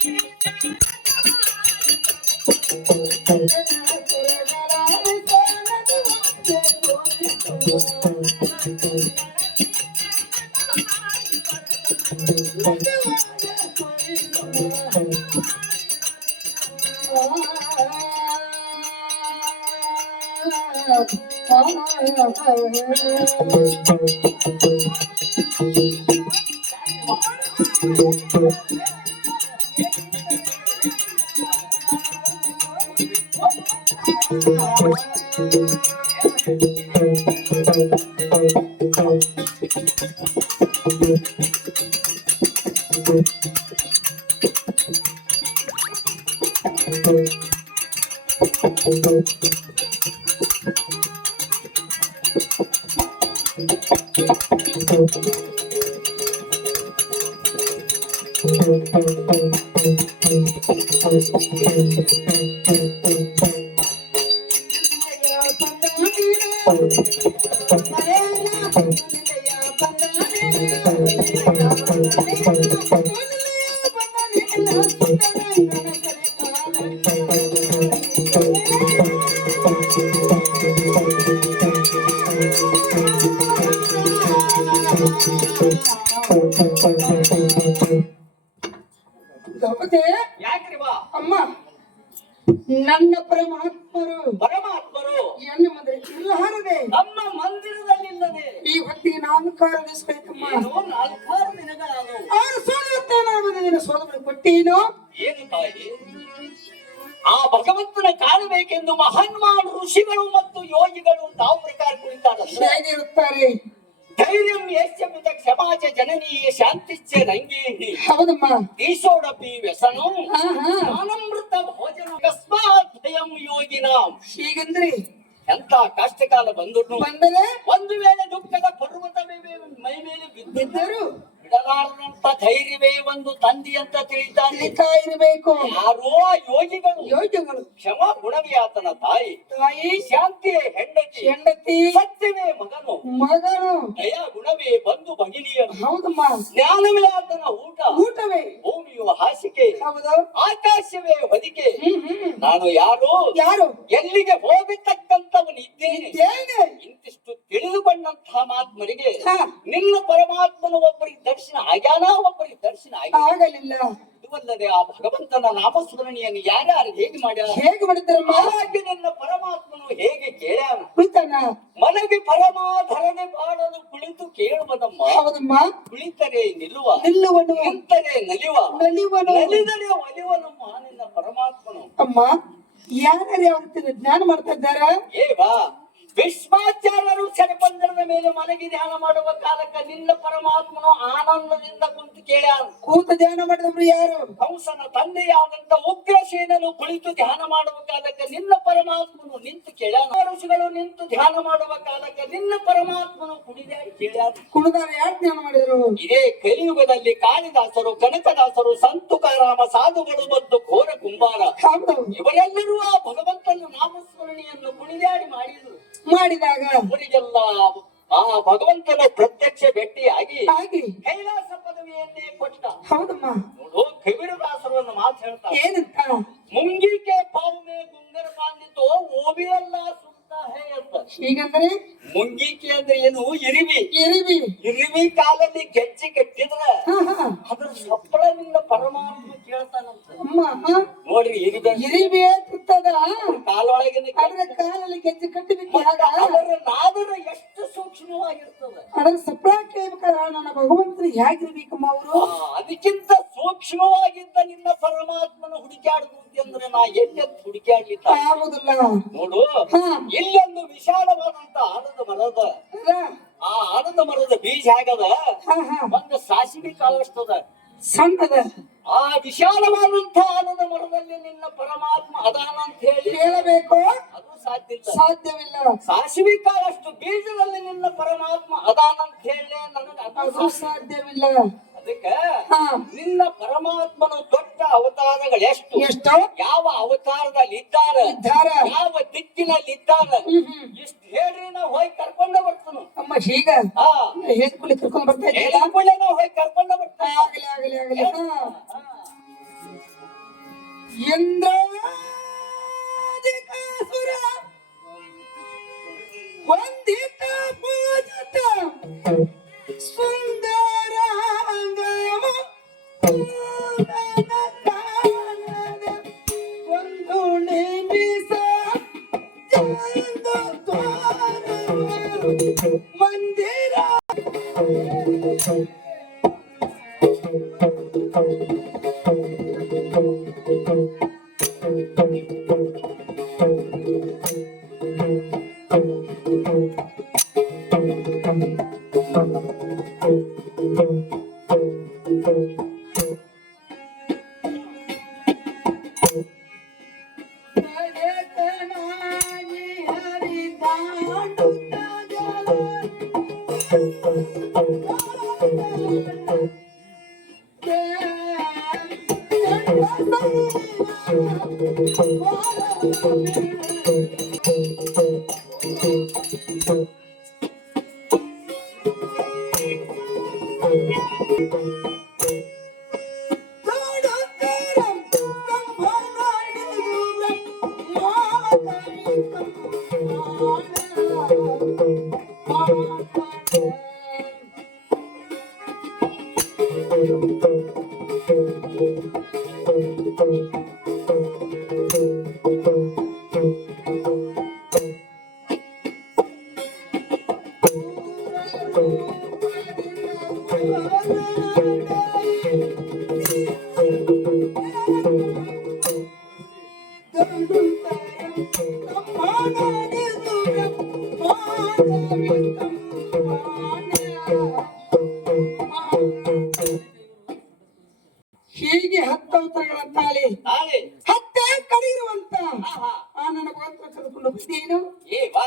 ಅಮ್ಮ ನನ್ನ ಪರಮಾತ್ಮರು ಎನ್ನ ಮುಂದೆ ಇರಲಾರದೆ ನಮ್ಮ ಮಂದಿರದಲ್ಲಿಲ್ಲದೆ ಈ ಹೊತ್ತಿಗೆ ನಾನು ಕಾರಣಿಸಬೇಕಮ್ಮ. 4 ದಿನಗಳಾದವು. ಸೋದರ ಕೊಟ್ಟೇನು ಏನು ತಾಯಿ? ಆ ಭಗವಂತನ ಕಾಣಬೇಕೆಂದು ಮಹಾನ್ಮಾನ್ ಋಷಿಗಳು ಮತ್ತು ಯೋಗಿಗಳು ತಾವು ಪ್ರಕಾರ ಕುಳಿತಾಡುತ್ತಾರೆ. ಧೈರ್ಯಂ ಯಸ್ಯ ಮೃತ ಕ್ಷಮಾಚ ಜನನೀಯ ಶಾಂತಿಶ್ಚ ರಂಗೇಹಿ. ಹೌದಮ್ಮ. ಈಶೋಡಪಿ ವ್ಯಸನಂ ಅನಮೃತ ಭೋಜನ ಕಸ್ಮಾತ್ ಭಯಂ ಯೋಗಿನಾಂ. ಹೀಗಂದ್ರೆ ಎಂತ ಕಷ್ಟಕಾಲ ಬಂದರೆ ಒಂದು ವೇಳೆ ದುಃಖದ ಪರ್ವತ ಮೈ ಮೇಲೆ ಬಿದ್ದಿದ್ದರು ಬಿಡಲಾರದಂತ ಧೈರ್ಯವೇ ಒಂದು ತಂದಿ ಅಂತ ತಿಳಿತಾಯಿರಬೇಕು. ಯಾರೋ ಯೋಗಿಗಳು ಕ್ಷಮ ಗುಣವೇ ಆತನ ತಾಯಿ, ಶಾಂತಿಯೇ ಹೆಂಡತಿ, ಸತ್ಯವೇ ಮಗನು, ದಯಾ ಗುಣವೇ ಬಂಧು ಭಗಿನಿಯರು. ಹೌದಮ್ಮ. ಜ್ಞಾನವೇ ಆತನ ಊಟವೇ, ಭೂಮಿಯು ಹಾಸಿಗೆ, ಆಕಾಶವೇ ಹೊದಿಕೆ. ನಾನು ಯಾರು ಎಲ್ಲಿಗೆ ಹೋಗತಕ್ಕಂಥವನಿದ್ದೇನೆ ಇಂತಿಷ್ಟು ತಿಳಿದುಕೊಂಡಂತಹ ಮಹಾತ್ಮರಿಗೆ ನಿನ್ನ ಪರಮಾತ್ಮನ ಒಬ್ಬರಿಗೆ ದರ್ಶನ ಆಗ್ಯಾನ, ಒಬ್ಬರಿಗೆ ದರ್ಶನ ಆಗಲಿಲ್ಲ. ಇವಲ್ಲದೆ ಆ ಭಗವಂತನ ನಾಮಸ್ಮರಣೆಯನ್ನು ಯಾರ್ಯಾರು ಹೇಗೆ ಮಾಡಿದ್ದಾರೆ? ಹಾಗೆ ನಿನ್ನ ಪರಮಾತ್ಮನು ಹೇಗೆ ಕೇಳ್ಯಾನ? ಮನಗೆ ಪರಮಾಧರನೆ ಮಾಡಲು ಕುಳಿತು ಕೇಳುವುದಮ್ಮ. ಹೌದಮ್ಮ. ಕುಳಿತರೆ ನಿಲ್ಲುವನು, ನಿಂತರೆ ನಲಿದರೆ ಒಲಿವನಮ್ಮ ನಿನ್ನ ಪರಮಾತ್ಮನು. ಅಮ್ಮ, ಯಾರ್ಯಾರು ಯಾವ ರೀತಿ ಜ್ಞಾನ ಮಾಡ್ತಾ ಇದ್ದಾರ? ಭೀಷ್ಮಾಚಾರ್ಯರು ಶರಪಂಜರದ ಮೇಲೆ ಮಲಗಿ ಧ್ಯಾನ ಮಾಡುವ ಕಾಲಕ್ಕೆ ನಿನ್ನ ಪರಮಾತ್ಮನು ಆನಂದದಿಂದ ಕುಳಿತು ಕೇಳ್ಯಾನ. ಕೂತು ಧ್ಯಾನ ಮಾಡಿದವರು ಯಾರು? ಕಂಸನ ತಂದೆಯಾದಂತ ಉಗ್ರಸೇನನು ಕುಳಿತು ಧ್ಯಾನ ಮಾಡುವ ಕಾಲಕ್ಕೆ ನಿನ್ನ ಪರಮಾತ್ಮನು ನಿಂತು ಕೇಳ್ಯಾನ. ಋಷಿಗಳು ನಿಂತು ಧ್ಯಾನ ಮಾಡುವ ಕಾಲಕ್ಕೆ ನಿನ್ನ ಪರಮಾತ್ಮನು ಕುಣಿದಾಡಿ ಕೇಳ್ಯಾನ. ಕುಣಿದಾರ ಯಾರು ಧ್ಯಾನ ಮಾಡಿದರು? ಇದೇ ಕಲಿಯುಗದಲ್ಲಿ ಕಾಳಿದಾಸರು, ಕನಕದಾಸರು, ಸಂತುಕಾರಾಮ, ಸಾಧುಗಳು ಮತ್ತು ಘೋರ ಕುಂಬಾರ ಇವರೆಲ್ಲರೂ ಆ ಭಗವಂತನ ನಾಮಸ್ಮರಣೆಯನ್ನು ಕುಣಿದಾಡಿ ಮಾಡಿದಾಗ ಅವರಿಗೆಲ್ಲ ಆ ಭಗವಂತನ ಪ್ರತ್ಯಕ್ಷ ಭೇಟಿಯಾಗಿ ಕೈಲಾಸ ಪದವಿಯನ್ನೇ ಕೊಟ್ಟ. ಹೌದಮ್ಮ. ನೋಡು, ಕಬೀರದಾಸರನ್ನು ಮಾತು ಹೇಳ್ತಾರೆ. ಏನಂತ? ಮುಂಗಿಕೆ ಪಾವುಮೆ ಗುಂಗರ ಬಾಂಧಿತೋ ಓಬಿಯಲ್ಲ ಸುತ್ತ ಹೇ ಅಂತ. ಹೀಗಂದ್ರೆ ಮುಂಗಿಕೆ ಅಂದ್ರೆ ಏನು? ಇರಿವಿ ಕಾಲಲ್ಲಿ ಗೆಜ್ಜೆ ಕಟ್ಟಿದ್ರ ಅದ್ರ ಸಪ್ಪಳದಿಂದ ಪರಮಾತ್ಮ ಕೇಳ್ತಾನಂತ. ನೋಡ್ರಿ, ಇರಿವಿ ಕಾಲೊಳಗಿನ ಕಾಲಲ್ಲಿ ಗೆಜ್ಜೆ ಕಟ್ಟಬೇಕು. ಅದರ ನಾದರ ಎಷ್ಟು ಸೂಕ್ಷ್ಮವಾಗಿರ್ತದೆ. ಅದರ ಸಪ್ಪಳ ಕೇಳ್ಬೇಕಾದ್ರೆ ನನ್ನ ಭಗವಂತರು ಹೇಗಿರ್ಬೇಕಮ್ಮ ಅವರು? ಅದಕ್ಕಿಂತ ಸೂಕ್ಷ್ಮವಾಗಿದ್ದ ನಿನ್ನ ಪರಮಾತ್ಮನ ಹುಡುಕಾಡುದು ಅಂದ್ರೆ ನಾ ಎಲ್ಲೆಂದು ಹುಡುಕಾಡ್ಲಿಲ್ಲ ಆಗುದಿಲ್ಲ. ನೋಡು, ಇಲ್ಲೊಂದು ವಿಶಾಲವಾದಂತ ಆನಂದ ಮರದ, ಆ ಆನಂದ ಮರದ ಬೀಜ ಆಗದ ಒಂದು ಸಾಸಿವೆ ಕಾಳಷ್ಟದ ಸಣ್ಣದ. ಆ ವಿಶಾಲವಾದಂತ ಆನಂದ ಮರದಲ್ಲಿ ನಿನ್ನ ಪರಮಾತ್ಮ ಅದಾನ ಅಂತ ಹೇಳಬೇಕು, ಅದು ಸಾಧ್ಯವಿಲ್ಲ. ಸಾಸಿವೆ ಕಾಳಷ್ಟು ಬೀಜದಲ್ಲಿ ನಿನ್ನ ಪರಮಾತ್ಮ ಅದಾನ ಅಂತ ಹೇಳಿ ನನಗೆ ಅದು ಸಾಧ್ಯವಿಲ್ಲ. ಅದಕ್ಕೆ ನಿನ್ನ ಪರಮಾತ್ಮನ ದೊಡ್ಡ ಅವತಾರಗಳು ಎಷ್ಟು, ಯಾವ ಅವತಾರದಲ್ಲಿ ಇದ್ದಾರೆ, ಯಾವ ದಿಕ್ಕಿನಲ್ಲಿ ಇದ್ದಾರೆ, ಇಷ್ಟು ಹೇಳ್ರಿ ನಾವು ಹೋಗಿ ಕರ್ಕೊಂಡ ಬರ್ತಾನ. ಅಮ್ಮ, ಹೀಗ ಕರ್ಕೊಂಡ್ ಬರ್ತಾ ನಾವು ಹೋಗಿ ಕರ್ಕೊಂಡ ಬರ್ತಾನೆ. ಆಗಲಿ ಆಗಲಿ ಆಗಲಿ. ಇಂದ್ರಾಧಿಕಾಸುರ ವಂದಿತ ಪೂಜಿತ ಸುಂದರಾಂಗಮ ಒಂದು ನೇಮಿಸ ಮಂದಿರ ಹೀಗೆ 10 ಅವತಾರಗಳಂತಾಳೆ ತಾಳೆ ಹತ್ತೆ ಕಡಿಗಿರುವಂತ ಆಹಾ ಆ ನನ್ನ ಗೋತ್ರ ಕರೆದುಕೊಂಡು ಬಂದೇನು ಏ ಬಾ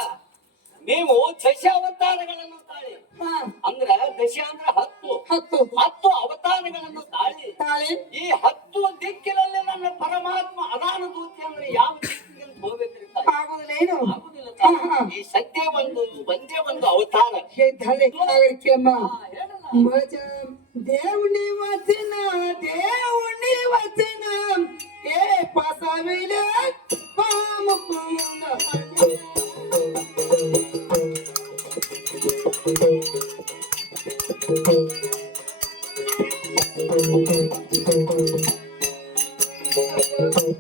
ನೀವು ದಶ ಅವತಾರಗಳನ್ನು ತಾಳಿ ಹಾ ಅಂದ್ರ ದಶ ಅಂದ್ರ 10 10 10 ಅವತಾರಗಳನ್ನು ತಾಳಿ ತಾಳೆ ಈ 10 ದಿಕ್ಕಿನಲ್ಲಿ ನನ್ನ ಪರಮಾತ್ಮ ಅದಾನ ದೂತಿ ಅಂದ್ರೆ ಯಾವ ದಿಕ್ಕಿಗೆ ಹೋಗ್ಬೇಕ್ರಿ ತಾಯಿ? ಆಗುದಿಲ್ಲೇನು ಆಗುದಿಲ್ಲ ತಾಯಿ. ಈ ಸದ್ಯ ಒಂದೇ ಒಂದು ಅವತಾರ ಹೇಳಿದ್ದಾಳೆ ಕೇಳಮ್ಮ ಹಾ, ಹೇಳಲ್ಲ. ಮಜ దేవుని వచన ఏ పసవిల పాముకుంద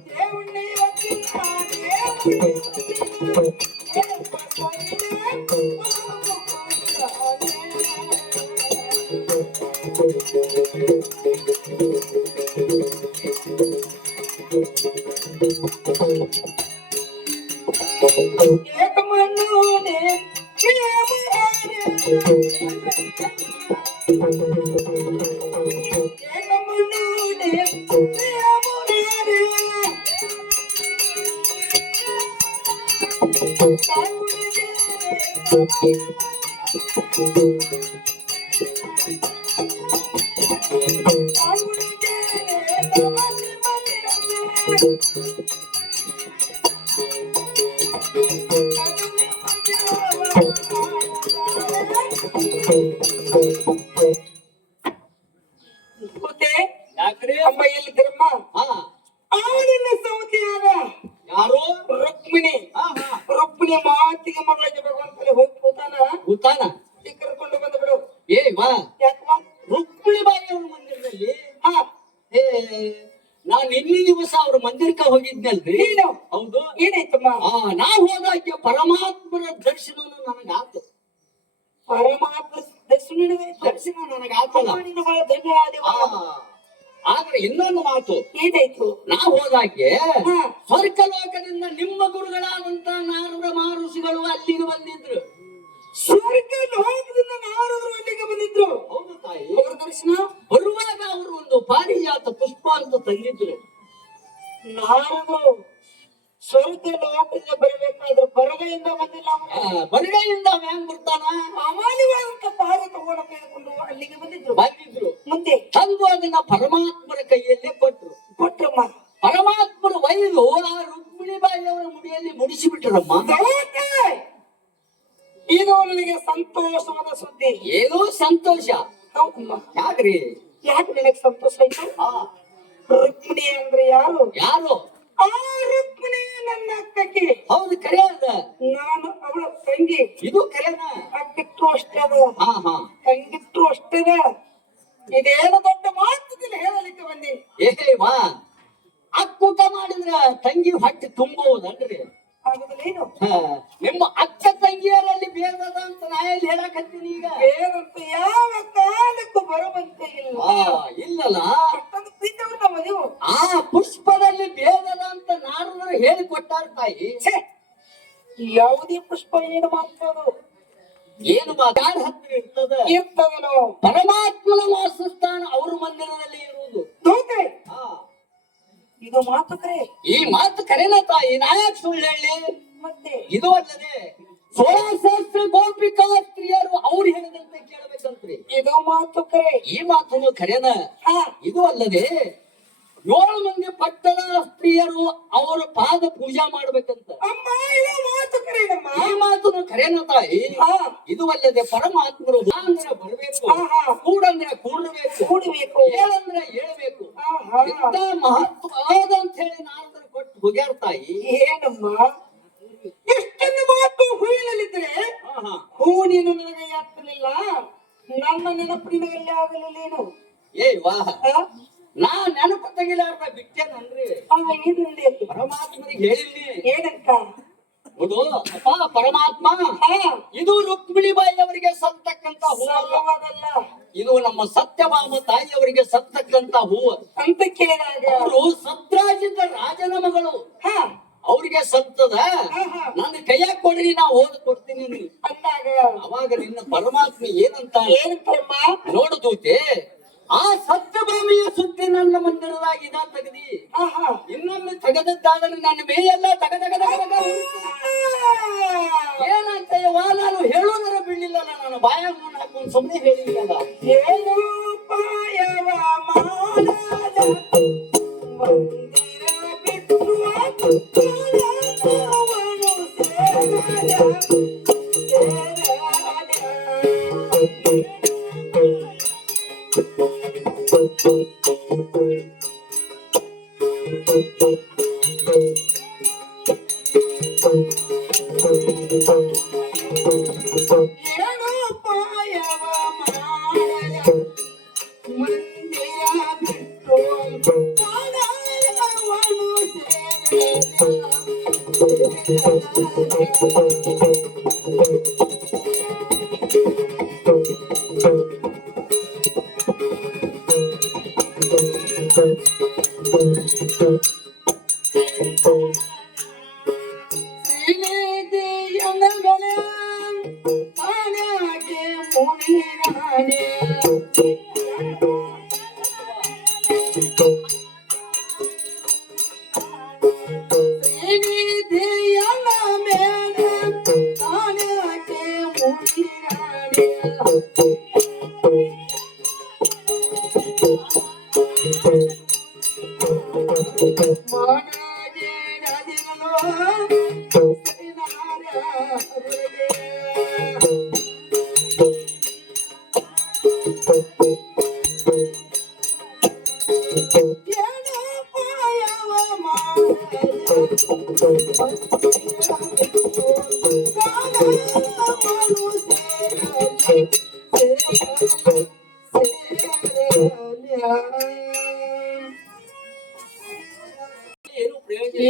దేవుని వచన ఏ ఏకమనునే ప్రేమహారే ఏకమనునే ప్రేమహారే ಯಾಕ್ರಿ ಅಮ್ಮ ಎಲ್ಲಿದ್ದರಮ್ಮ ಹಾ ಅವನ ಸೌತಿಯಾದ ಯಾರು ರುಕ್ಮಿಣಿ ಹಾ ಹಾ ರುಕ್ಮಿಣಿ ಮಾತಿಗೆ ಮಗಳಿಗೆ ಭಗವಂತನೇ ಹೋಗಿ ಕೂತಾನ ಭೂತಾನ ಕರ್ಕೊಂಡು ಬಂದು ಬಿಡು ಏ ವಾ ಯಾಕಮ್ಮ ರುಕ್ಮಿಣಿ ಬಾಯಿಯವ್ರ ಮಂದಿರದಲ್ಲಿ ಹಾ ಏ ನಾನ್ ನಿನ್ನೆ ದಿವಸ ಅವ್ರ ಮಂದಿರಕ್ಕೆ ಹೋಗಿದ್ನಲ್ರಿ ನೀನು ಹೌದು ಏನಾಯ್ತಮ್ಮ ನಾ ಹೋದಾಗೆ ಪರಮಾತ್ಮನ ದರ್ಶನ ನನಗಾತು ಪರಮಾತ್ಮ ದರ್ಶನ ನನಗಾತಲ್ಲ ಬಹಳ ಧನ್ಯವಾದ ಆದ್ರೆ ಇನ್ನೊಂದು ಮಾತು ಏನಾಯ್ತು ನಾ ಹೋದಾಗೆ ಹಾ ಸ್ವರ್ಗ ಲೋಕದಿಂದ ನಿಮ್ಮ ಗುರುಗಳಾದಂತ ನಾರದ ಮಹರ್ಷಿಗಳು ಅಲ್ಲಿಗೆ ಬಂದಿದ್ರು ಸ್ವರ್ಗ ಲೋಕದಿಂದ ನಾರದರು ಅಲ್ಲಿಗೆ ಬಂದಿದ್ರು ಹೌದು ತಾಯಿ ಅವರ ದರ್ಶನ ಬರುವಾಗ ಅವರು ಒಂದು ಪಾರಿಜಾತ ಪುಷ್ಪ ಅಂತ ತಂದಿದ್ರು ನಾರದರು ಸ್ವರ್ಗ ಲೋಕದಿಂದ ಬರಬೇಕಾದ್ರೆ ಬರಗೈಯಿಂದ ಬಂದಿಲ್ಲ ಬರಿಗೈಯಿಂದ ಹೆಂಗ್ ಬರ್ತಾನ ಅಮಾನ್ಯವಾದಂತ ಪಾದ ತಗೊಂಡ ತೆಗೆದುಕೊಂಡು ಅಲ್ಲಿಗೆ ಬಂದಿದ್ರು ಬಂದಿದ್ರು ಮುಂದೆ ತಂದು ಅದನ್ನ ಪರಮಾತ್ಮನ ಕೈಯಲ್ಲೇ ಕೊಟ್ರಮ್ಮ ಪರಮಾತ್ಮನ ಒಯ್ದು ಆ ರುಕ್ಮಿಣಿ ಬಾಯಿಯವರ ಮುಡಿಯಲ್ಲಿ ಮುಡಿಸಿಬಿಟ್ರಮ್ಮ ದೇವತೆ, ಇದು ನನಗೆ ಸಂತೋಷವಾದ ಸುದ್ದಿ. ಏನೋ ಸಂತೋಷ. ಹೌದಮ್ಮ. ಯಾಕ್ರಿ? ಯಾಕೆ ನನಗೆ ಸಂತೋಷ ಆಯ್ತು? ರುಕ್ಮಿಣಿ ಅಂದ್ರೆ ಯಾರು ಯಾರು? ಆ ರುಕ್ಮಿಣಿ ನನ್ನ ಅಕ್ಕಕ್ಕೆ. ಹೌದು, ಕರೆ ಅದ. ನಾನು ಅವಳ ತಂಗಿ. ಇದು ಕರೆನ. ಅಕ್ಕಿಟ್ಟು ಅಷ್ಟೇ ಅದ, ಹಾ ಹಾ. ತಂಗಿಟ್ಟು ಅಷ್ಟೇ ಅದ. ಇದೇನು ದೊಡ್ಡ ಮಾತುದಿಲ್ಲ ಹೇಳಲಿಕ್ಕೆ ಬಂದಿ. ಏ ವಾ, ಅಕ್ಕೂಟ ಮಾಡಿದ್ರ ತಂಗಿ ಹೊಟ್ಟೆ ತುಂಬುವುದಲ್ರಿ? ಆಗುದಿಲ್ಲೇನು? ನಿಮ್ಮ ಅಕ್ಕ ತಂಗಿಯರಲ್ಲಿ ಬೇಡದ ಅಂತ ನಾ ಎಲ್ಲಿ ಹೇಳಕತ್ತೀನಿ ಈಗ? ಬೇರಂತ ಯಾವ ಕಾಲಕ್ಕೂ ಬರುವಂತೆ ಇಲ್ಲ. ಇಲ್ಲಲ್ಲ, ಅಷ್ಟೊಂದು ಪ್ರೀತಿಯವ್ರನ್ನ ನೀವು. ಆ ಪುಷ್ಪದಲ್ಲಿ ಬೇಡದ ಅಂತ ನಾರದರು ಹೇಳಿಕೊಟ್ಟಾರ ತಾಯಿ. ಯಾವುದೇ ಪುಷ್ಪ ಏನು ಮಾತಾಡೋದು? ಏನು ಯಾರ ಹತ್ರ ಇರ್ತದ? ಇರ್ತದನೋ ಪರಮಾತ್ಮನ ವಾಸಸ್ಥಾನ ಅವ್ರ ಮಂದಿರದಲ್ಲಿ ಇರುವುದು. ದೂತೆ ಇದು ಮಾತು ಕರೆ. ಈ ಮಾತು ಕರೆನ ತಾಯಿ, ನಾ ಯಾಕೆ ಸುಳ್ಳು ಹೇಳಿ? ಮತ್ತೆ ಇದು ಅಲ್ಲದೆ 16,000 ಗೋಪಿಕಾ ಸ್ತ್ರೀಯರು ಅವ್ರು ಹೇಳಿದಂತೆ ಕೇಳಬೇಕಂತ್ರಿ. ಇದು ಮಾತು ಕರೆ. ಈ ಮಾತನ್ನು ಕರೆನ. ಇದು ಅಲ್ಲದೆ 7 ಮಂದಿ ಪಟ್ಟದ ಸ್ತ್ರೀಯರು ಅವರ ಪಾದ ಪೂಜಾ ಮಾಡ್ಬೇಕಂತ. ಅಮ್ಮ ಇದು ಮಾತು ಕರೆನಮ್ಮ. ಈ ಮಾತನ್ನು ಕರೆನ ತಾಯಿ. ಇದು ಅಲ್ಲದೆ ಪರಮಾತ್ಮರು ಬಾ ಅಂದ್ರೆ ಬರ್ಬೇಕು, ಕೂಡಂದ್ರೆ ಕೂಡಬೇಕು, ಹೇಳಂದ್ರೆ ಹೇಳಬೇಕು. ಇಂತ ಮಹತ್ವವಾದ ಅಂತ ಹೇಳಿ ನಾರದರು ಕೊಟ್ಟು ಹೋಗ್ಯಾರ ತಾಯಿ. ಏನಮ್ಮ ಎಷ್ಟೊಂದು ಮಾತು ಹುಯಿಲಿದ್ರೆ ಹೂ ನೀನು ನನಗೆ ಯಾಕಲಿಲ್ಲ, ನನ್ನ ನೆನಪು ನಿನಗಲ್ಲಿ ಆಗಲಿಲ್ಲೇನು? ಏ ವಾಹ, ನಾ ನೆನಪು ತೆಗಿಲಾರ್ದ ಬಿಟ್ಟೇನನ್ರಿ? ಏನಂದೆ? ಪರಮಾತ್ಮನಿಗೆ ಹೇಳಿಲ್ನಿ. ಏನಂತ? ನೋಡು ಅಪ್ಪ ಪರಮಾತ್ಮ, ಇದು ರುಕ್ಮಿಣಿ ಬಾಯಿ ಅವರಿಗೆ ಸಲ್ತಕ್ಕಂತ ಹೂವಲ್ಲ, ಇದು ನಮ್ಮ ಸತ್ಯಭಾಮ ತಾಯಿಯವರಿಗೆ ಸಲ್ತಕ್ಕಂತ ಹೂವು ಅಂತ ಕೇಳಿದಾಗ ಅವರು ಸತ್ರಾಜಿತ ರಾಜನ ಮಗಳು, ಅವ್ರಿಗೆ ಸತ್ತದ. ನನ್ನ ಕೈಯಾಗ ಕೊಡ್ರಿ, ನಾ ಓದ್ ಕೊಡ್ತೀನಿ ಅಂದಾಗ ಅವಾಗ ನಿನ್ನ ಪರಮಾತ್ಮ ಏನಂತ? ಏನಂತಮ್ಮ? ನೋಡು ದೂತೆ, ಆ ಸತ್ಯಭಾಮಿಯ ಸುದ್ದಿ ನನ್ನ ಮಂದಿರದಾಗ ಇದ ತೆಗದಿ, ಇನ್ನೊಮ್ಮೆ ತೆಗೆದದ್ದಾದ್ರೆ ನನ್ನ ಮೇಯೆಲ್ಲ ತಗದಗದ ಏನಂತಯ್ಯವ? ನಾನು ಹೇಳೋದರ ಬಿಡ್ಲಿಲ್ಲ, ನಾನು ಬಾಯ ಮೂನ್ ಹಾಕೊಂಡು ಸುಮ್ಮನೆ ಹೇಳಿಲ್ಲಲ್ಲ. ಏನು ಪಾಯವ ಮಾಡದ ಮಂದಿರ ಬಿಟ್ಟು ಏನು ಪಾಯವ ಮಾಡದ ಮಂದಿರ ಬಿಟ್ಟು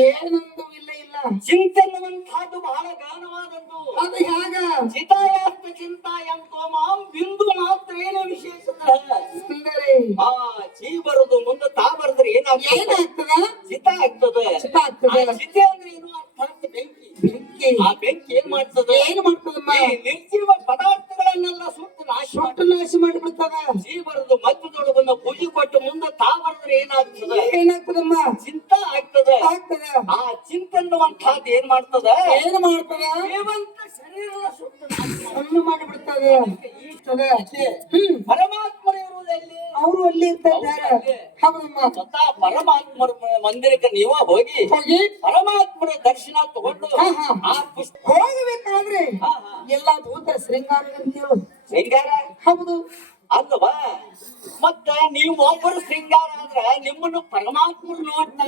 ಏನೊಂದು ಇಲ್ಲ ಇಲ್ಲ. ಚಿಂತನವಂತಹದ್ದು ಬಹಳ ಗಾನವಾದದ್ದು. ಅದು ಹೇಗ? ಚಿತಾಯಾಸ್ತ ಚಿಂತಾ ಎಂತೋಮಾಂ ಬಿಂದು ಮಾತ್ರ ಏನು ವಿಶೇಷದ ಸುಂದರಿ. ಚೀ ಬರುದು ಮುಂದೆ ತಾ ಬರದ್ರೆ ಏನಾಗ್ತದ? ಚಿತ ಆಗ್ತದೆ. ಚಿತೆ ಅಂದ್ರೆ ಏನು? ಅರ್ಥಾತ್ ಬೆಂಕಿ. ಆ ಬೆಂಕಿ ಏನ್ ಮಾಡ್ತದೆ? ಏನು ಮಾಡ್ತದಮ್ಮ? ನಿರ್ಜೀವ ಪದಾರ್ಥಗಳನ್ನೆಲ್ಲ ಸುಟ್ಟು ನಾಶ ಮಾಡಿಬಿಡ್ತದ. ಚೀ ಬರುದು ಮಧ್ಯದೊಳಗನ್ನ ಪೂಜೆ ಕೊಟ್ಟು ಮುಂದೆ ತಾ ಬರದ್ರೆ ಏನಾಗ್ತದೆ? ಏನಾಗ್ತದಮ್ಮ? ಚಿಂತ ಆಗ್ತದೆ. ಆ ಚಿಂತನ್ನುವಂತಹದ್ದು ಏನ್ ಮಾಡ್ತದ? ಏನು ಮಾಡ್ತದ? ಜೀವಂತ ಶರೀರದ ಸುಟ್ಟು ಹಣ್ಣು ಮಾಡಿಬಿಡ್ತದೆ. ಪರಮಾತ್ಮರು ಇರುವುದಲ್ಲಿ ಅವರು ಅಲ್ಲಿ ಇರ್ತಾರೆ. ಹೌದಮ್ಮ. ಸ್ವತಃ ಪರಮಾತ್ಮರ ಮಂದಿರಕ್ಕೆ ನೀವ ಹೋಗಿ ಪರಮಾತ್ಮರ ದರ್ಶನ ತಗೊಂಡು ಆ ಪುಷ್ಪ ಹೋಗಬೇಕಾದ್ರೆ ಎಲ್ಲ ದೂತ ಶೃಂಗಾರ ಅಂತೇಳು. ಶೃಂಗಾರ ಹೌದು ಅಲ್ವಾ? ಮತ್ತ ನೀವು ಒಬ್ಬರು ಶೃಂಗಾರ ಆದ್ರ ನಿಮ್ಮನ್ನು ಪರಮಾತ್ಮರು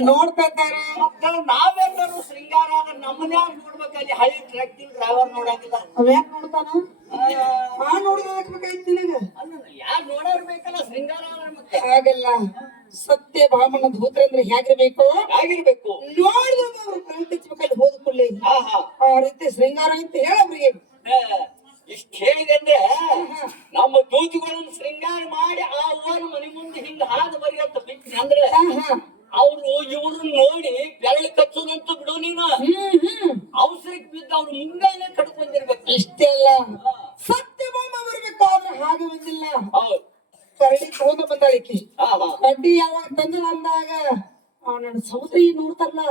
ನೋಡ್ತಾ ಇದ್ದಾರೆ. ಮತ್ತ ನಾವೆಲ್ಲರೂ ಶೃಂಗಾರ ಆದ್ರೆ ನಮ್ಮನ್ನ ಯಾರು ನೋಡ್ಬೇಕಲ್ಲಿ ಹಳ್ಳಿ ಟ್ರಕ್ಕಿಂಗ್ ಡ್ರೈವರ್ ನೋಡಂಗಿಲ್ಲ. ಅವ್ಯಾಕ್ ನೋಡ್ತಾನ? ನೋಡ್ಬೇಕಾಯ್ತು ನಿನಗ. ಯಾರು ನೋಡೋರ್ ಬೇಕಲ್ಲ ಶೃಂಗಾರ ಆದ್ರೆ. ಮತ್ತೆ ಹಾಗಲ್ಲ, ಸತ್ಯ ಭಾಮನ ಧೂತ್ರ ಅಂದ್ರೆ ಹೇಗಿರ್ಬೇಕು? ಆಗಿರ್ಬೇಕು. ನೋಡಿದಾಗ ಅವ್ರು ಕಳ್ತಿಚ್ಬೇಕಲ್ಲಿ ಹೋದ ಕೂಡಲೇ ಆ ರೀತಿ ಶೃಂಗಾರ ಅಂತ ಹೇಳಬ್ರಿಗೆ. ಇಷ್ಟ ಹೇಳಿದೆ ಅಂದ್ರೆ ನಮ್ಮ ದೂತಗಳನ್ನು ಶೃಂಗಾರ ಮಾಡಿ ಆ ಊರ ಮನೆ ಮುಂದೆ ಹಿಂಗ ಹಾದು ಬರಿ ಅಂತ ಬಿಟ್ಟು ಅಂದ್ರೆ ಅವ್ರು ಇವ್ರು ನೋಡಿ ಬೆರಳು ಕಚ್ಚೋದಂತೂ ಬಿಡು ನೀನು. ಅವಸರಕ್ಕೆ ಬಿದ್ದು ಅವ್ರು ಮುಂಗಾನೆ ಕಟ್ಕೊಂಡಿರ್ಬೇಕು. ಇಷ್ಟೇ ಅಲ್ಲ, ಸತ್ಯಭಾಮ ಬರ್ಬೇಕಾದ್ರೆ ಹಾಗೆ ಬಂದಿಲ್ಲ. ಕರಡಿ ತಗೊಂಡು ಬಂದಾಳಿಕೆ. ಕಡ್ಡಿ ಯಾವಾಗ ತಂದು ಅಂದಾಗ ನನ್ನ ಸಹೋದರಿ ನೋಡ್ತಾರಲ್ಲ,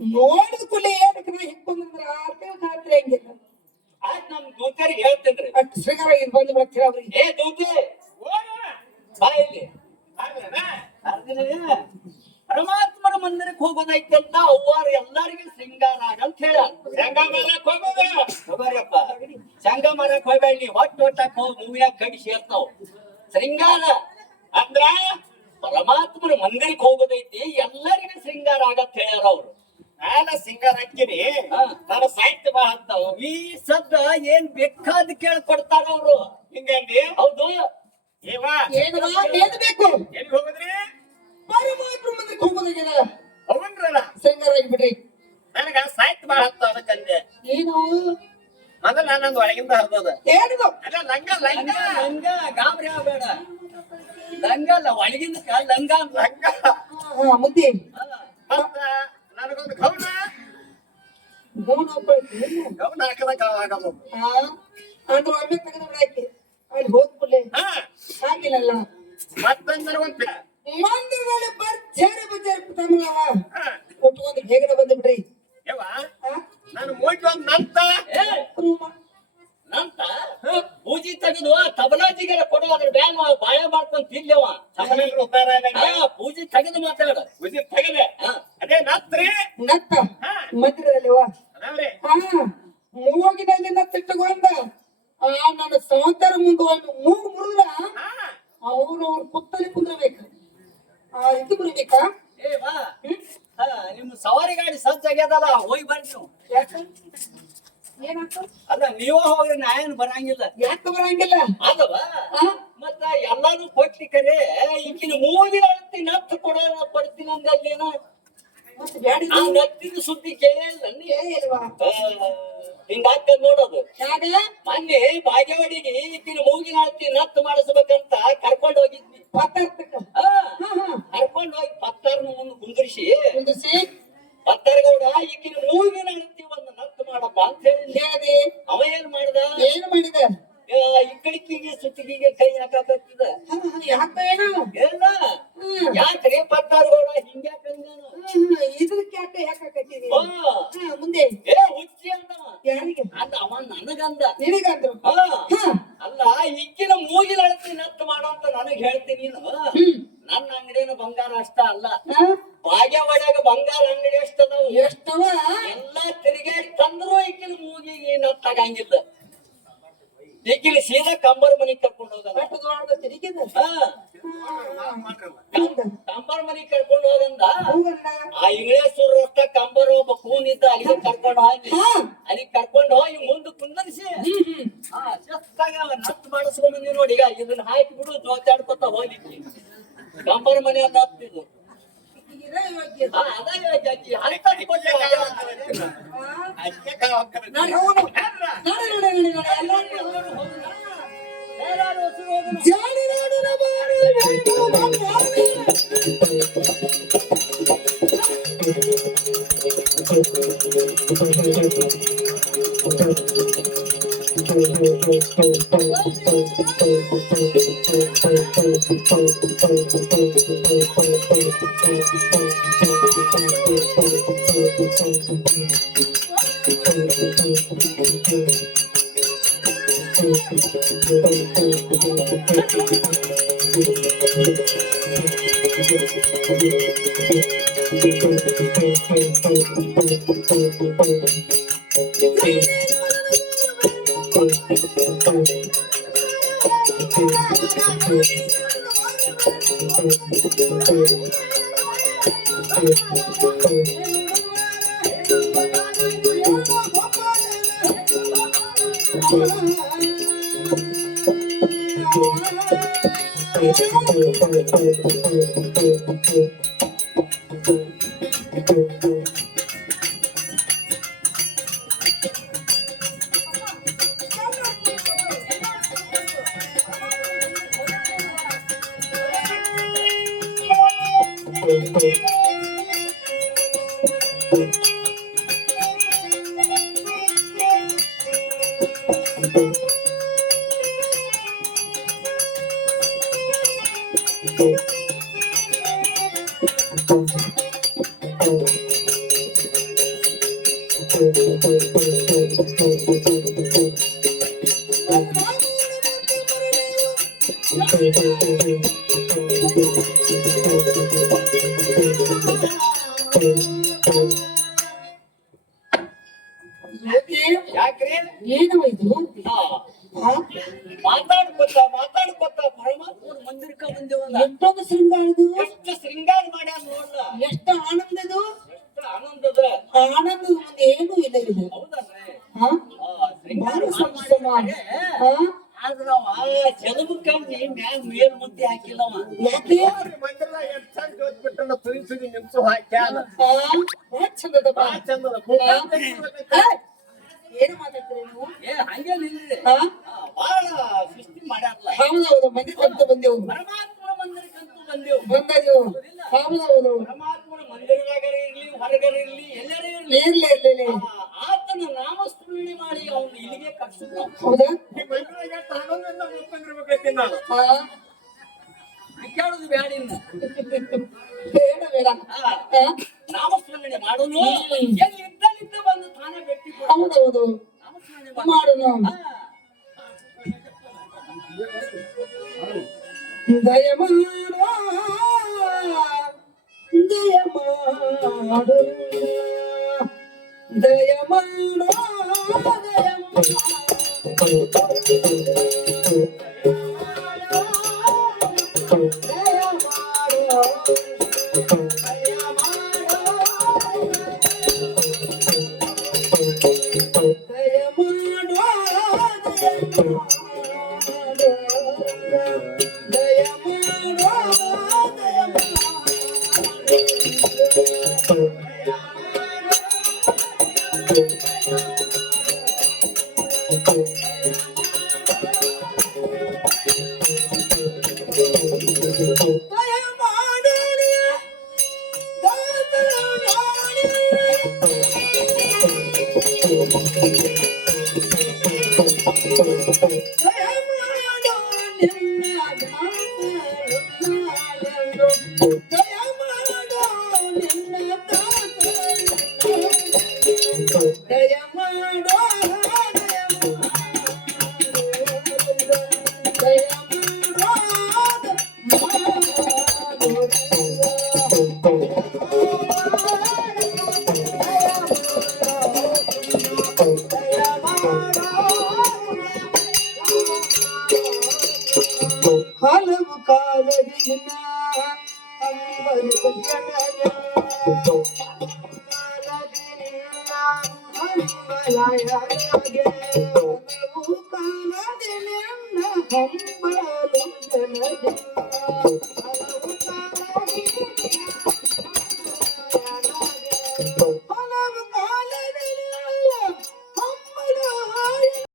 ನೋಡಿದ ಕೂಡಲೇ ಏನಕ್ಕೆ ನಾ ಹಿಕ್ಕೊಂಡ್ರೆ ಖಾತ್ರಿ ಹಂಗಿಲ್ಲ. ಆಯ್ತು, ನಮ್ ದೂತರಿಗೆ ಹೇಳ್ತೇನ್ರಿ ಅಷ್ಟು ಶ್ರೀಗಾರ ಇದು ಬಂದು ಬರ್ತೀರ ಅವ್ರಿಗೆ. ಏ ದೂತೆ ಬಾ ಇಲ್ಲಿ. ಪರಮಾತ್ಮರ ಮಂದಿರಕ್ಕೆ ಹೋಗೋದೈತಂತ ಅವ್ವಾರು ಎಲ್ಲರಿಗೂ ಶೃಂಗಾರ ಅಂತ ಹೇಳ. ಶಂಗ ಮಾರಕ್ ಹೋಗೋದ ಹೋಗ್ಯಾರಪ್ಪ. ಶಂಗ ಮಾರಕ್ ಹೋಗ್ಬೇಡಿ, ಹೊಟ್ಟೊಟ್ಟಾಕ್ ಹೋಗಿ ಮೂವಿಯಾಗ ಕಡಿ ಸೇರ್ತಾವ್. ಶೃಂಗಾರ ಅಂದ್ರ ಪರಮಾತ್ಮರ ಮಂದಿರಕ್ಕೆ ಹೋಗೋದೈತಿ, ಎಲ್ಲರಿಗೂ ಶೃಂಗಾರ ಆಗತ್ ಹೇಳ್ಯಾರ ಅವ್ರು. ನಾನ ಸಿಂಗಾರ ಹಾಕಿನಿ, ನಾನು ಸಾಹಿತ್ಯ ಬಾ ಅಂತಾವ. ಈ ಸದ್ದ ಏನ್ ಬೇಕಾದ ಕೇಳ್ಕೊಡ್ತಾರ ಅವ್ರು. ಹಿಂಗಂದಿ? ಹೌದು. ಏನ್ ಬೇಕು? ಎಲ್ಲಿ ಹೋಗುದ್ರಿ? ಪರಮಾತ್ಮ ಮಂದಿರಕ್ಕೆ ಹೋಗೋದಾಗ್ಯದ. ಅವನ್ರಲ್ಲ ಶೃಂಗಾರ ಆಗಿಬಿಡ್ರಿ. ನನಗ ಸಾಹಿತ್ಯ ಬಾ ಅಂತ ಅದಕ್ಕಂದೆ. ಏನು ಮೊದಲ ನಂದು ಒಳಗಿಂದ ಹರ್ದದ. ಏನು? ಅಲ್ಲ ಲಂಗ ಲಂಗ ಲಂಗ ಗಾಬರಿ ಆಗಬೇಡ. ಲಂಗ ಅಲ್ಲ, ಒಳಗಿಂದ ಲಂಗ ಲಂಗ. ಮುದ್ದೆ ನನಗೊಂದು ಗೌನ ಗೌನ ಗೌನ ಹಾಕದ ಆಗಲ್ಲ. ಅಂದ್ರೆ ಒಮ್ಮೆ ತೆಗೆದು ಬಿಡಾಕಿ ಅಲ್ಲಿ ಹೋದ್ಕೂಡ್ಲೆ ಹಾಗಿಲ್ಲಲ್ಲ. ಮತ್ತೊಂದು ಮಂದಿರದಲ್ಲಿ ಬರ್ಜಾರಿ ಬಜಾರಿ ತಮ್ಮವ ಒಟ್ಟುಕೊಂಡು ಬೇಗನೆ ಬಂದು ಬಿಡ್ರಿ. ನಾನು ಮೂಟಿ ಒಂದ್ ನಂತ ಪೂಜಿ ತೆಗೆದು ತಬಲಾಜಿಗೆಲ್ಲ ಕೊಡು. ಅದ್ರ ಬ್ಯಾನ್ ಬಾಯ ಮಾಡ್ಕೊಂಡ್ ತಿನ್ಯವ. ಪೂಜಿ ತೆಗೆದು ಮಾತಾಡ. ಪೂಜಿ ತೆಗೆದೆ ಅದೇ ನತ್ರಿ ನತ್ತ ಮಂದಿರದಲ್ಲಿ ಮೂಗಿನಲ್ಲಿ ನತ್ತಿಟ್ಟುಕೊಂಡ ನನ್ನ ಸಹೋದರ ಮುಂದೆ ಒಂದು ಮೂಗು ಮುರಿದ್ರ ಅವ್ರು ಕುತ್ತಲ್ಲಿ ಕುಂದ್ರಬೇಕು. ಇದು ಬರಬೇಕಾ? ಏ ಬಾ, ನಿಮ್ಮ ಸವಾರಿ ಗಾಡಿ ಸಜ್ಜಾಗ್ಯದಲ್ಲ, ಹೋಗಿ ಬರ್ರಿ ನೀವು. ಏನಾಗ್ತದ? ಅಲ್ಲ ನೀವ ಹೋಗ್ರಿ, ನಾ ಏನು ಬರಂಗಿಲ್ಲ. ಯಾಕೆ ಬರಂಗಿಲ್ಲ? ಅದವ ಮತ್ತ ಎಲ್ಲಾನು ಕೊಟ್ಟಿ ಕರೆ ಈಗಿನ ಮೂಗಿನ ಅಳತಿ ನತ್ತು ಕೊಡ್ತೀನಿ ಅಂದೇನ. ನತ್ತಿನ ಸುದ್ದಿ ಕೇಳಿಲ್ಲ ನೀ? ಹಿಂಗಾಗ್ತದ ನೋಡೋದು. ಮೊನ್ನೆ ಬಾಗೇವಾಡಿಗೆ ಈಗಿನ ಮೂಗಿನ ಅಳತಿ ನತ್ತು ಮಾಡಿಸ್ಬೇಕಂತ ಕರ್ಕೊಂಡು ಹೋಗಿದ್ವಿ. ಕರ್ಕೊಂಡು ಹೋಗಿ ಪತ್ತಾರನ ಮುಂದೆ ಕುಂದ್ರಿಸಿ ಪತ್ತಾರಗೌಡ ಈಗಿನ ಮೂಗಿನ ಅಳತಿ ಒಂದು ನತ್ತು ಮಾಡಪ್ಪ ಅಂತ ಹೇಳಿ ಅವ ಏನ್ ಮಾಡಿದ? ಏನು ಮಾಡಿದ? ಇಕ್ಕಳಿಕಿಗೆ ಸುತ್ತಿಗೆ ಕೈ ಹಾಕತ್ತಿದ. ಎಲ್ಲ ಯಾಕ್ರಿ ಪತ್ತಾರಗೌಡ ಹಿಂಗ್ಯಾಕಂದೇನು? ಇದಕ್ಕೆ ಯಾಕೆ ಹಾಕತ್ತೀನಿ ಮುಂದೆ? ಏ ಹುಚ್ಚಿ ಅಂದವ. ಯಾರಿಗೆ ಅಲ್ಲ, ಅವ ನನಗಂದ. ನಿನಗಂದ್ರು? ಅಲ್ಲ, ಈಗಿನ ಮೂಗಿನ ಅಳತಿ ನತ್ತು ಮಾಡೋ ಅಂತ ನನಗ್ ಹೇಳ್ತೀನಿ. ನನ್ನ ಅಂಗಡಿನ ಬಂಗಾರ ಅಷ್ಟ ಅಲ್ಲ, ಬಾಗೇವಾಡ್ಯಾಗ ಬಂಗಾರ ಅಂಗಡಿ ಎಷ್ಟದಾವು ಎಷ್ಟವ ಎಲ್ಲಾ ತಿರುಗಾಡಿ ತಂದ್ರು ಈಗಿನ ಮೂಗಿಗೆ ನತ್ತಾಗಂಗಿಲ್ಲ. ಈಗಿನ ಸೀದಾ ಕಂಬರ್ ಮನಿಗ್ ಕರ್ಕೊಂಡು ಹೋದ. ಕಂಬರ್ ಮನಿಗ್ ಕರ್ಕೊಂಡು ಹೋದಂದ ಆ ಇಂಗ್ಲೇಶ್ವರ ರಸ್ತ ಕಂಬರ್ ಒಬ್ಬ ಕೂನಿದ್ದ, ಅಲ್ಲಿಗೆ ಕರ್ಕೊಂಡು ಹೋಗಿ ಅಲ್ಲಿಗೆ ಕರ್ಕೊಂಡು ಹೋಗಿ ಮುಂದೆ ಕುಂದರಿಸಿ ಜಸ್ತಾಗ ನತ್ತು ಮಾಡಿಸ್ಕೊಂಡ್ ಬಂದಿ ನೋಡಿ. ಈಗ ಇದನ್ನ ಹಾಕಿ ಬಿಡು, ಜೋತಾಡ್ಕೊತ ಹೋಗ್ಲಿಕ್ಕೆ ಕಂಬರ್ ಮನೆ ಅಂತ ಹತ್ತಿದ್ದು. ಯಾಕ್ರಿ ಏನು ಇದು ಮಾತಾಡ್ಕೊತ ಪರಮಾತ್ಮನ ಮಂದಿರಕ್ಕ ಬಂದೇವಲ್ಲ. ಎಷ್ಟೊಂದು ಶೃಂಗಾರದು, ಎಷ್ಟು ಶೃಂಗಾರ ಮಾಡ್ಯಾರ ನೋಡ್ಲ, ಎಷ್ಟು ಆನಂದದು. ಎಷ್ಟು ಆನಂದದ. ಆನಂದದ ಮುಂದೆ ಏನು ಇಲ್ಲ ಇದು. ಹೌದಲ್ರಿ? ಹಾ ಶೃಂಗಾರ ಸಮಾನ. ಹಾ ಆದ್ರ ಜಲಮುಖಿ ಮ್ಯಾಲ ಮೇಲ್ ಮುದ್ದೆ ಹಾಕಿಲ್ಲವ. ಯಾಕೆ ಮಂದಿರದಾಗ ಎಷ್ಟು ಚಂದ ಜೋತ್ಬಿಟ್ಟನ ತುರಿಸುಗಿ ನಿಮ್ಸು ಹಾಕ್ಯಾನ. ಚಂದದಪ್ಪ. ಭಾಳ ಚಂದದ. ಏನು ಮಾತಾಡ್ತೀರಿ ನೀವು? ಹಂಗೇನಿಲ್ರಿ, ಹಾ ಬಾಳ ಸೃಷ್ಟಿ ಮಾಡ್ಯಾರಲ್ಲ. ಹೌದೌದು, ಮಂದಿರಕ್ಕಂತೂ ಬಂದೆವು, ಪರಮಾತ್ಮನ ಮಂದಿರಕ್ಕಂತೂ ಬಂದೆವು. ಬಂದೆವು. ಹೌದೌದು, ಪರಮಾತ್ಮನ ಮಂದಿರದಾಗರ ಇರ್ಲಿ ಹೊರಗರ ಇರ್ಲಿ ಎಲ್ಲರೂ ಇರ್ಲಿ, ಇರ್ಲಿ ಇರ್ಲಿ. ಆತನ ನಾಮಸ್ಮರಣೆ ಮಾಡಿ ಅವ್ನು ಇಲ್ಲಿಗೆ ಕರ್ಸಿದ್ದ. ಹೌದಾ? ಹಾ ಕೇಳುದು ಬ್ಯಾಡ ಇನ್ನು. ಬೇಡ ಬೇಡ. ನಾಮಸ್ಮರಣೆ ಮಾಡೋನು ಎಲ್ಲಿದ್ದಲ್ಲಿದ್ದ ಬಂದು ತಾನೇ ಭೇಟಿ ಕೊಡು. ಹೌದೌದು, ನಾಮಸ್ಮರಣೆ ಮಾಡೋಣ. ದಯಮಾಡ ದಯಮಾಡ ದಯಮಾಡ ಹಲವು ಕಾಲದಿಂದ ಹಂಬಲು